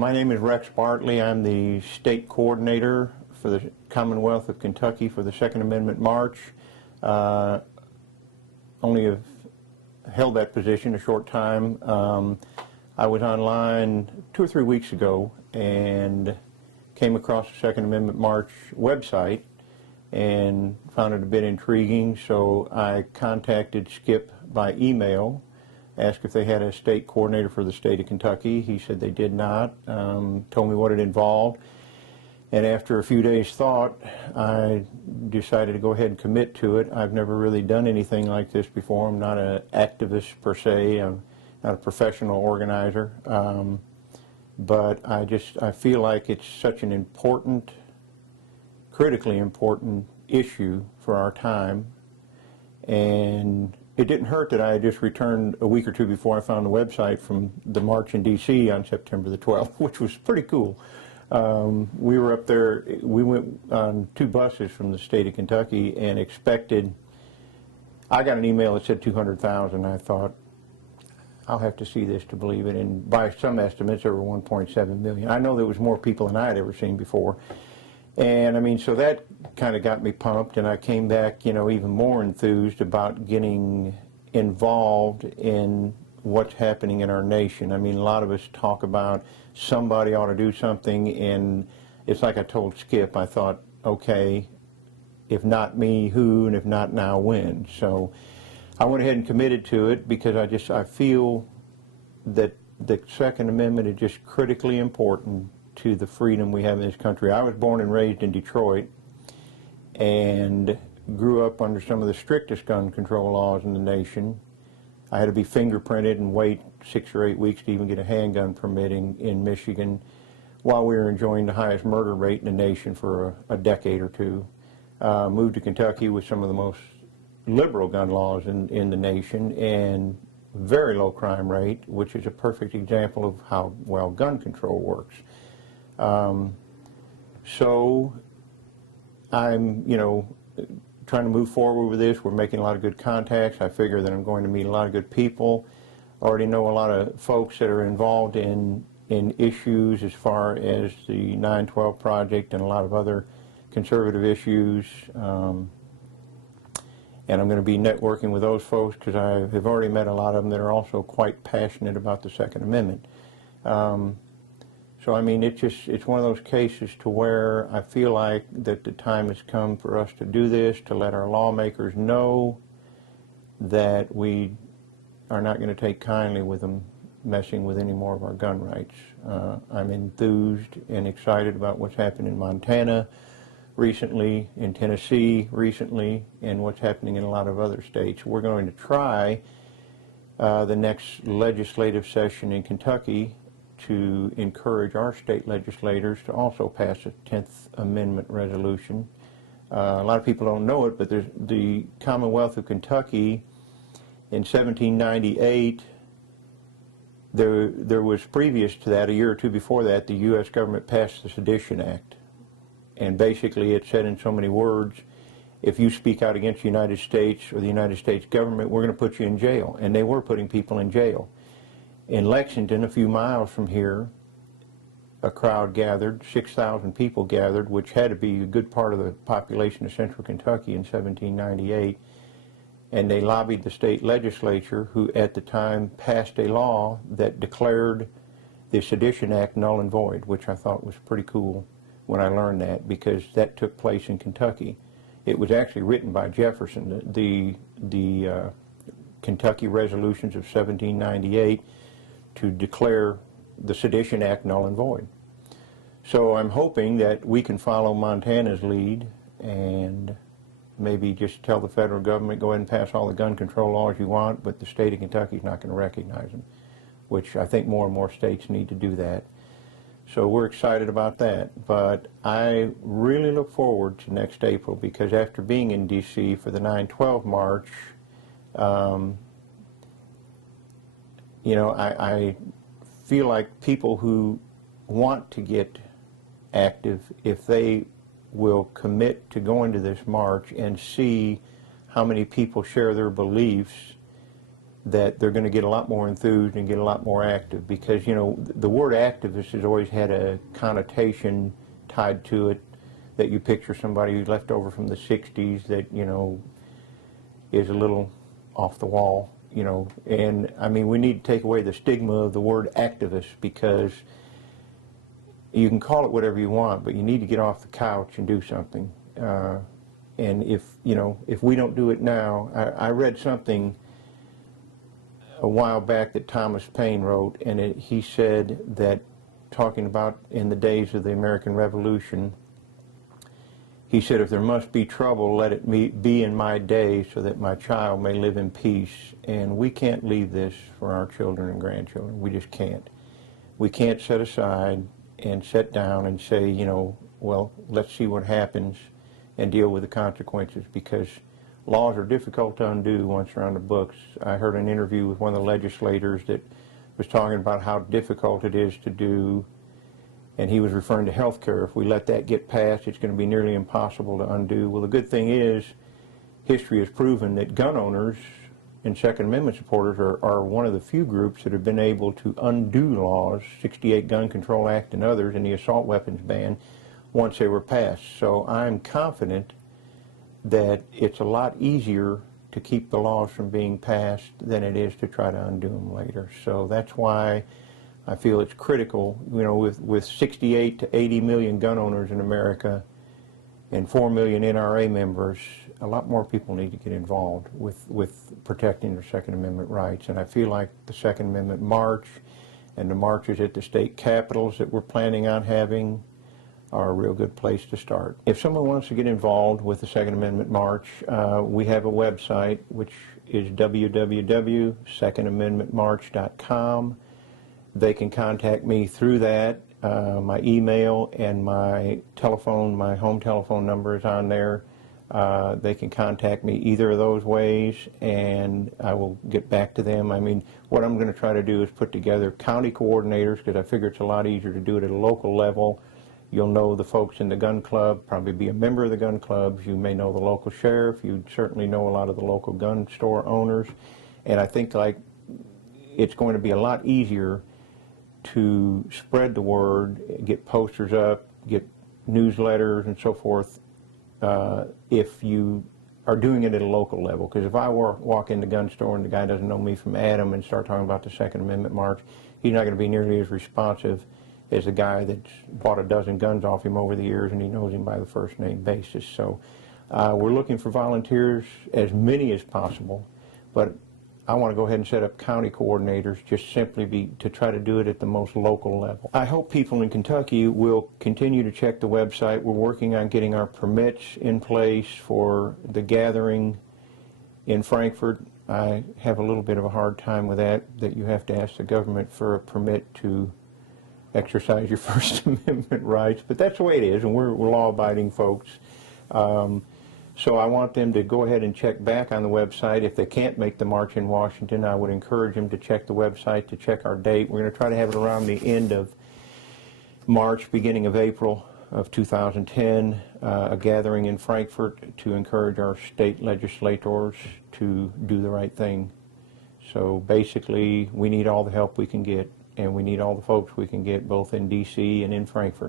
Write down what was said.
My name is Rex Bartley. I'm the state coordinator for the Commonwealth of Kentucky for the Second Amendment March. Only have held that position a short time. I was online 2 or 3 weeks ago and came across the Second Amendment March website and found it a bit intriguing, so I contacted Skip by email, asked if they had a state coordinator for the state of Kentucky. He said they did not, told me what it involved, and after a few days thought, I decided to go ahead and commit to it. I've never really done anything like this before. I'm not an activist per se. I'm not a professional organizer, but I feel like it's such an important, critically important issue for our time, and it didn't hurt that I had just returned a week or two before I found the website from the march in D.C. on September the 12th, which was pretty cool. We were up there, we went on 2 buses from the state of Kentucky and expected, I got an email that said 200,000. I thought, I'll have to see this to believe it, and by some estimates there were 1.7 million. I know there was more people than I had ever seen before. And I mean, so that kind of got me pumped, and I came back, you know, even more enthused about getting involved in what's happening in our nation. I mean, a lot of us talk about somebody ought to do something, and it's like I told Skip, I thought, okay, if not me, who, and if not now, when? So I went ahead and committed to it because I feel that the Second Amendment is just critically important to the freedom we have in this country. I was born and raised in Detroit and grew up under some of the strictest gun control laws in the nation. I had to be fingerprinted and wait 6 or 8 weeks to even get a handgun permit in Michigan while we were enjoying the highest murder rate in the nation for a decade or two. Moved to Kentucky with some of the most liberal gun laws in the nation and very low crime rate, which is a perfect example of how well gun control works. So I'm, you know, trying to move forward with this. We're making a lot of good contacts. I figure that I'm going to meet a lot of good people. I already know a lot of folks that are involved in issues as far as the 9/12 project and a lot of other conservative issues. And I'm going to be networking with those folks because I have already met a lot of them that are also quite passionate about the Second Amendment. So I mean, it's one of those cases to where I feel like that the time has come for us to do this, to let our lawmakers know that we are not going to take kindly with them messing with any more of our gun rights. I'm enthused and excited about what's happened in Montana recently, in Tennessee recently, and what's happening in a lot of other states. We're going to try the next legislative session in Kentucky to encourage our state legislators to also pass a 10th Amendment resolution. A lot of people don't know it, but there's the Commonwealth of Kentucky in 1798, there was previous to that, a year or two before that, the U.S. government passed the Sedition Act. And basically it said in so many words, if you speak out against the United States or the United States government, we're going to put you in jail. And they were putting people in jail. In Lexington, a few miles from here, a crowd gathered, 6,000 people gathered, which had to be a good part of the population of central Kentucky in 1798, and they lobbied the state legislature, who at the time passed a law that declared the Sedition Act null and void, which I thought was pretty cool when I learned that, because that took place in Kentucky. It was actually written by Jefferson. The Kentucky resolutions of 1798 to declare the Sedition Act null and void. So I'm hoping that we can follow Montana's lead and maybe just tell the federal government, go ahead and pass all the gun control laws you want, but the state of Kentucky is not going to recognize them, which I think more and more states need to do that. So we're excited about that. But I really look forward to next April, because after being in D.C. for the 9/12 march, you know, I feel like people who want to get active, if they will commit to going to this march and see how many people share their beliefs that they're going to get a lot more enthused and get a lot more active, because, you know, the word activist has always had a connotation tied to it, that you picture somebody who's left over from the 60s that, you know, is a little off the wall, you know. And I mean, we need to take away the stigma of the word activist, because you can call it whatever you want, but you need to get off the couch and do something. And if, you know, if we don't do it now, I read something a while back that Thomas Paine wrote, and he said that, talking about in the days of the American Revolution, he said, if there must be trouble, let it be in my day, so that my child may live in peace. And we can't leave this for our children and grandchildren. We just can't. We can't set aside and sit down and say, you know, well, let's see what happens and deal with the consequences, because laws are difficult to undo once they're on the books. I heard an interview with one of the legislators that was talking about how difficult it is to do, and he was referring to health care. If we let that get passed, it's going to be nearly impossible to undo. Well, the good thing is, history has proven that gun owners and Second Amendment supporters are one of the few groups that have been able to undo laws, 68 Gun Control Act and others, and the assault weapons ban, once they were passed. So I'm confident that it's a lot easier to keep the laws from being passed than it is to try to undo them later. So that's why I feel it's critical, you know, with 68 to 80 million gun owners in America and 4 million NRA members, a lot more people need to get involved with protecting their Second Amendment rights. And I feel like the Second Amendment March and the marches at the state capitals that we're planning on having are a real good place to start. If someone wants to get involved with the Second Amendment March, we have a website, which is www.secondamendmentmarch.com. They can contact me through that. My email and my telephone, my home telephone number is on there. They can contact me either of those ways, and I will get back to them. I mean, what I'm going to try to do is put together county coordinators, because I figure it's a lot easier to do it at a local level. You'll know the folks in the gun club, probably be a member of the gun clubs. You may know the local sheriff. You certainly know a lot of the local gun store owners. And I think, like, it's going to be a lot easier to spread the word, get posters up, get newsletters and so forth, if you are doing it at a local level. Because if I walk in the gun store and the guy doesn't know me from Adam and start talking about the Second Amendment March, he's not going to be nearly as responsive as the guy that's bought a dozen guns off him over the years and he knows him by the first name basis. So we're looking for volunteers, as many as possible, but I want to go ahead and set up county coordinators, just simply to try to do it at the most local level. I hope people in Kentucky will continue to check the website. We're working on getting our permits in place for the gathering in Frankfort. I have a little bit of a hard time with that you have to ask the government for a permit to exercise your First Amendment rights, but that's the way it is, and we're law-abiding folks. So I want them to go ahead and check back on the website. If they can't make the march in Washington, I would encourage them to check the website, to check our date. We're going to try to have it around the end of March, beginning of April of 2010, a gathering in Frankfort to encourage our state legislators to do the right thing. So basically, we need all the help we can get, and we need all the folks we can get, both in D.C. and in Frankfort.